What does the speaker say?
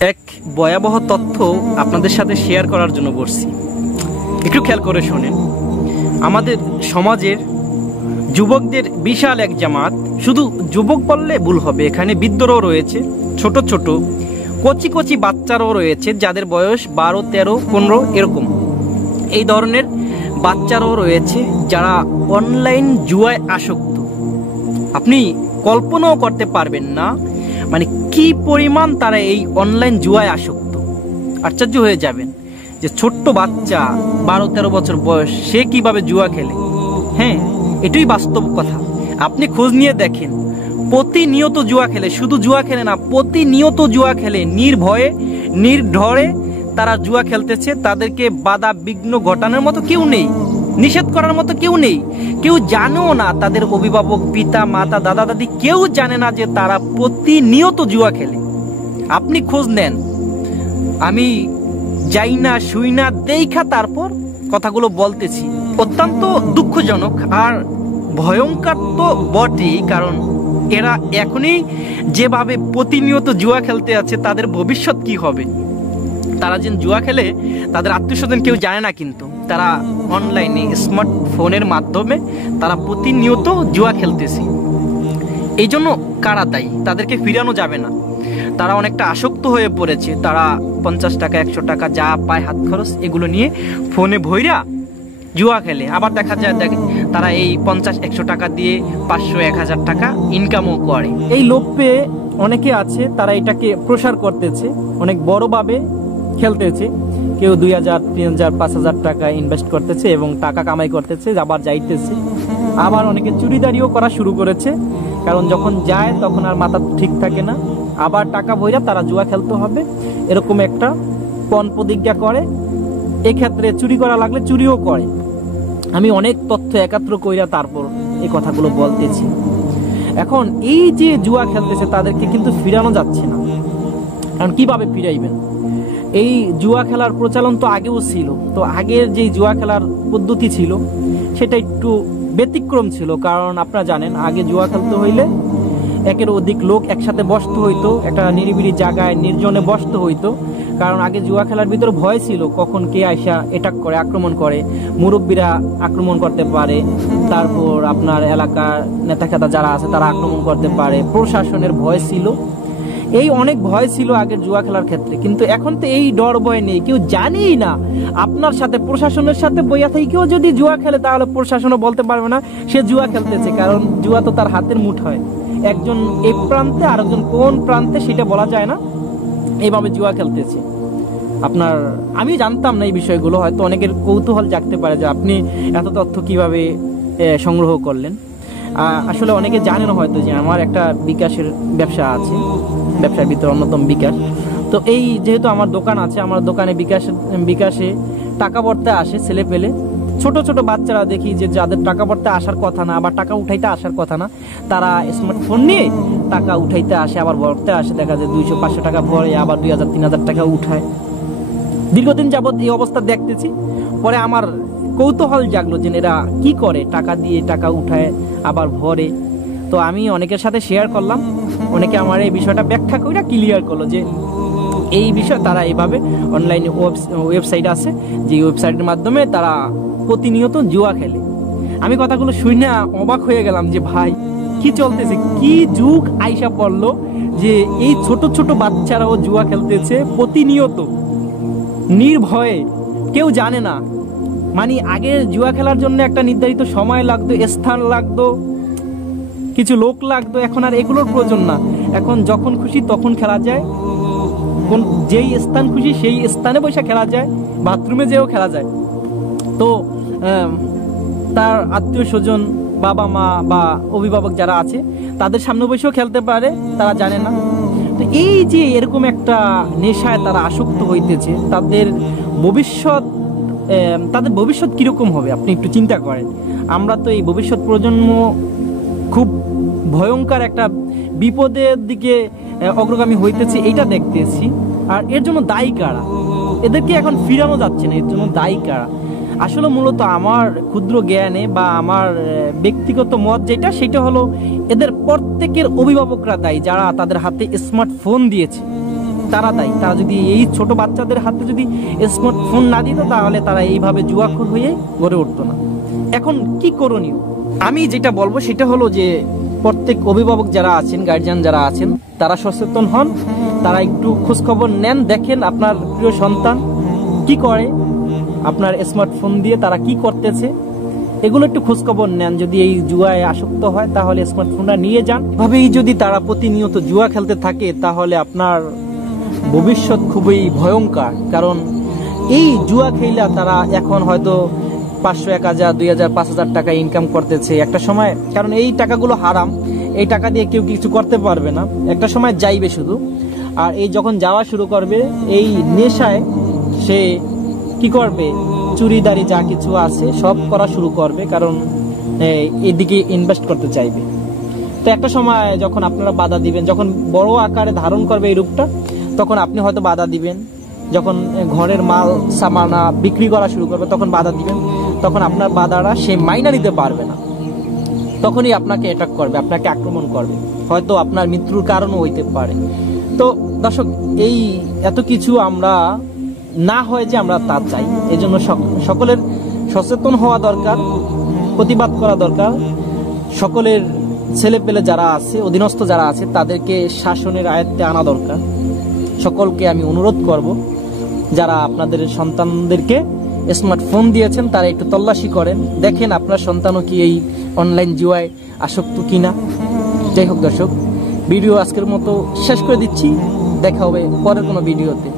এক ভয়াবহ তথ্য আপনাদের সাথে শেয়ার করার জন্য বসছি। একটু খেয়াল করে শোনেন। আমাদের সমাজের যুবকদের বিশাল এক জামাত, শুধু যুবক বললে ভুল হবে, এখানে বৃদ্ধরাও রয়েছে, ছোট ছোট কচি কচি বাচ্চারাও রয়েছে, যাদের বয়স 12, 13, 15 এরকম। এই ধরনের বাচ্চারাও রয়েছে যারা অনলাইন জুয়ায় আসক্ত। আপনি কল্পনাও করতে পারবেন না মানে কি পরিমাণ তারা এই অনলাইন জুয়ায় আসক্ত। আশ্চর্য হয়ে যাবেন যে ছোট্ট বাচ্চা 12-13 বছর বয়স, সে কিভাবে জুয়া খেলে। হ্যাঁ, এটাই বাস্তব কথা। আপনি খোঁজ নিয়ে দেখেন, প্রতিনিয়ত জুয়া খেলে, শুধু জুয়া খেলে না, প্রতিনিয়ত জুয়া খেলে, নির্ভয়ে নির্ঢরে তারা জুয়া খেলতেছে। তাদেরকে বাধা বিঘ্ন ঘটানোর মতো কেউ নেই, নিষেধ করার মতো কেউ নেই। কেউ জানেও না, তাদের অভিভাবক, পিতা মাতা, দাদা দাদি কেউ জানে না যে তারা প্রতিনিয়ত জুয়া খেলে। আপনি খোঁজ নেন, আমি যাই না শুই না দেখা তারপর কথাগুলো বলতেছি। অত্যন্ত দুঃখজনক আর ভয়ঙ্কর তো বটেই, কারণ এরা এখনই যেভাবে প্রতিনিয়ত জুয়া খেলতে আছে, তাদের ভবিষ্যৎ কি হবে। তারা যে জুয়া খেলে তাদের আত্মীয় স্বজন কেউ জানে না, কিন্তু তারা অনলাইনে স্মার্টফোনের মাধ্যমে তারা প্রতিনিয়ত জুয়া খেলতেছে। এই জন্য কারা দায়ী? তাদেরকে ফিরানো যাবে না। তারা অনেকটা আসক্ত হয়ে পড়েছে। তারা 50 টাকা 100 টাকা যা পায় হাত খরচ, এগুলো নিয়ে ফোনে ভইরা জুয়া খেলে। আবার দেখা যায় তারা এই 50-100 টাকা দিয়ে 500-1000 টাকা ইনকামও করে। এই লোভ পেয়ে অনেকে আছে, তারা এটাকে প্রসার করতেছে, অনেক বড়ভাবে খেলতেছে। কেউ 2000, 3000, 5000 টাকা ইনভেস্ট করতেছে এবং টাকা কামাই করতেছে, আবার যাইতেছে। আবার অনেকে চুরিদারিও করা শুরু করেছে, কারণ যখন যায় তখন আর মাথা ঠিক থাকে না, আবার টাকা ভইরা তারা জুয়া খেলতে হবে, এরকম একটা পণ প্রতিজ্ঞা করে। এক্ষেত্রে চুরি করা লাগলে চুরিও করে। আমি অনেক তথ্য একাত্র কইরা তারপর এই কথাগুলো বলতেছি। এখন এই যে জুয়া খেলতেছে তাদেরকে কিন্তু ফিরানো যাচ্ছে না। কারণ কিভাবে ফিরাইবেন? এই জুয়া খেলার প্রচলন তো আগেও ছিল। তো আগের যে জুয়া খেলার পদ্ধতি ছিল সেটা একটু ব্যতিক্রম ছিল। কারণ আপনারা জানেন, আগে জুয়া খেলতে হইলে একের অধিক লোক একসাথে বসতে হইতো, একটা নিরিবিলি জায়গায় নির্জনে বসতে হইতো। কারণ আগে জুয়া খেলার ভিতরে ভয় ছিল, কখন কে আইসা অ্যাটাক করে, আক্রমণ করে, মুরব্বীরা আক্রমণ করতে পারে, তারপর আপনার এলাকার নেতা যারা আছে তারা আক্রমণ করতে পারে, প্রশাসনের ভয় ছিল। এই অনেক ভয় ছিল আগের জুয়া খেলার ক্ষেত্রে। কিন্তু এখন তো এই ডর ভয় নেই, কেউ জানেই না। আপনার সাথে প্রশাসনের সাথে বইয়া থেকে কেউ যদি জুয়া খেলে তাহলে প্রশাসনও বলতে পারবে না সে জুয়া খেলতেছে, কারণ জুয়া তো তার হাতের মুঠোয়। একজন এই প্রান্তে আরেকজন কোন প্রান্তে সেটা বলা যায় না, এইভাবে জুয়া খেলতেছে। আপনার আমি জানতাম না এই বিষয়গুলো, হয়তো অনেকের কৌতূহল জাগতে পারে যে আপনি এত তথ্য কিভাবে সংগ্রহ করলেন। আসলে অনেকে জানেন হয়তো যে আমার একটা বিকাশের ব্যবসা আছে, ব্যবসার ভিতরে অন্যতম বিকাশ। তো এই যেহেতু আমার দোকান আছে, আমার দোকানে বিকাশে টাকা ভরতে আসে ছেলে পেলে, ছোট ছোট বাচ্চারা দেখি যে যাদের টাকা ভরতে আসার কথা না, আবার টাকা উঠাইতে আসার কথা না, তারা স্মার্টফোন নিয়ে টাকা উঠাইতে আসে, আবার ভরতে আসে। দেখা যায় 200-500 টাকা ভরে, আবার 2000-3000 টাকা উঠায়। দীর্ঘদিন যাবৎ এই অবস্থা দেখতেছি। পরে আমার কৌতূহল জাগলো যে এরা কি করে, টাকা দিয়ে টাকা উঠায় আবার ভরে। তো আমি অনেকের সাথে শেয়ার করলাম, অনেকে আমার এই বিষয়টা ব্যাখ্যা করে ক্লিয়ার করলো যে এই বিষয় তারা এইভাবে অনলাইনে ওয়েবসাইট আছে, যে ওয়েবসাইটের মাধ্যমে তারা প্রতিনিয়ত জুয়া খেলে। আমি কথাগুলো শুনে অবাক হয়ে গেলাম যে ভাই, কি চলতেছে, কি যুগ আইসা পড়লো যে এই ছোট ছোট বাচ্চারাও জুয়া খেলতেছে প্রতিনিয়ত, নির্ভয়ে, কেউ জানে না। মানে আগে জুয়া খেলার জন্য একটা নির্ধারিত সময় লাগতো, স্থান লাগতো, কিছু লোক লাগতো। এখন আর এগুলোর প্রয়োজন না। এখন যখন খুশি তখন খেলা যায়, যেই স্থান খুশি সেই স্থানে বসে খেলা যায়, বাথরুমে যেও খেলা যায়। তো তার আত্মীয় স্বজন, বাবা মা বা অভিভাবক যারা আছে তাদের সামনে বসেও খেলতে পারে, তারা জানে না। তো এই যে এরকম একটা নেশায় তারা আসক্ত হইতেছে, তাদের ভবিষ্যৎ কিরকম হবে আপনি একটু চিন্তা করেন। আমরা তো এই ভবিষ্যৎ প্রজন্ম খুব ভয়ঙ্কর একটা বিপদের দিকে অগ্রগামী হইতেছে, এইটা দেখতেছি। আর এর জন্য দায়ী কারা? এদেরকে এখন ফিরানো যাচ্ছে না, এর জন্য দায়ী কারা? আসলে মূলত আমার ক্ষুদ্র জ্ঞানে বা আমার ব্যক্তিগত মত যেটা, সেটা হলো এদের প্রত্যেকের অভিভাবকরা দায়ী, যারা তাদের হাতে স্মার্টফোন দিয়েছে। তারা দায়ী। তারা যদি এই ছোট বাচ্চাদের হাতে যদি স্মার্টফোন না দিত, তাহলে তারা এইভাবে জুয়াখোর হয়ে গড়ে উঠতো না। এখন কি করণীয়? আমি যেটা বলবো সেটা হলো যে প্রত্যেক অভিভাবক যারা আছেন, গার্জিয়ান যারা আছেন, তারা সচেতন হন, তারা একটু খোঁজখবর নেন, দেখেন আপনার প্রিয় সন্তান কি করে, আপনার স্মার্টফোন দিয়ে তারা কি করতেছে, এগুলো একটু খোঁজখবর নেন। যদি এই জুয়ায় আসক্ত হয় তাহলে স্মার্টফোনটা নিয়ে যান। ভাবেই যদি তারা প্রতিনিয়ত জুয়া খেলতে থাকে তাহলে আপনার ভবিষ্যৎ খুবই ভয়ঙ্কর। কারণ এই জুয়া খেলা তারা এখন হয়তো 500, 1000, 2000, 5000 টাকা ইনকাম করতেছে একটা সময়। কারণ এই টাকাগুলো হারাম, এই টাকা দিয়ে কেউ কিছু করতে পারবে না, একটা সময় যাইবে শুধু। আর এই যখন যাওয়া শুরু করবে এই নেশায়, সে কি করবে, চুরিদারি যা কিছু আছে সব করা শুরু করবে, কারণ এদিকে ইনভেস্ট করতে চাইবে। তো একটা সময় যখন আপনারা বাধা দিবেন, যখন বড় আকারে ধারণ করবে এই রূপটা, তখন আপনি হয়তো বাধা দিবেন। যখন ঘরের মাল সামানা বিক্রি করা শুরু করবে তখন বাধা দিবেন, তখন আপনার বাধাটা সে মাইনা নিতে পারবে না, তখনই আপনাকে অ্যাটাক করবে, আপনাকে আক্রমণ করবে, হয়তো আপনার মৃত্যুর কারণও হইতে পারে। তো দর্শক, এই এত কিছু আমরা না হয় যে আমরা তা চাই, এই জন্য সকলের সচেতন হওয়া দরকার, প্রতিবাদ করা দরকার। সকলের ছেলে পেলে যারা আছে, অধীনস্থ যারা আছে, তাদেরকে শাসনের আয়ত্তে আনা দরকার। সকলকে আমি অনুরোধ করব, যারা আপনাদের সন্তানদেরকে স্মার্টফোন দিয়েছেন তারা একটু তল্লাশি করেন, দেখেন আপনার সন্তানও কি এই অনলাইন জুয়ায় আসক্ত কিনা। যাই হোক দর্শক, ভিডিও আজকের মতো শেষ করে দিচ্ছি, দেখা হবে পরের কোনো ভিডিওতে।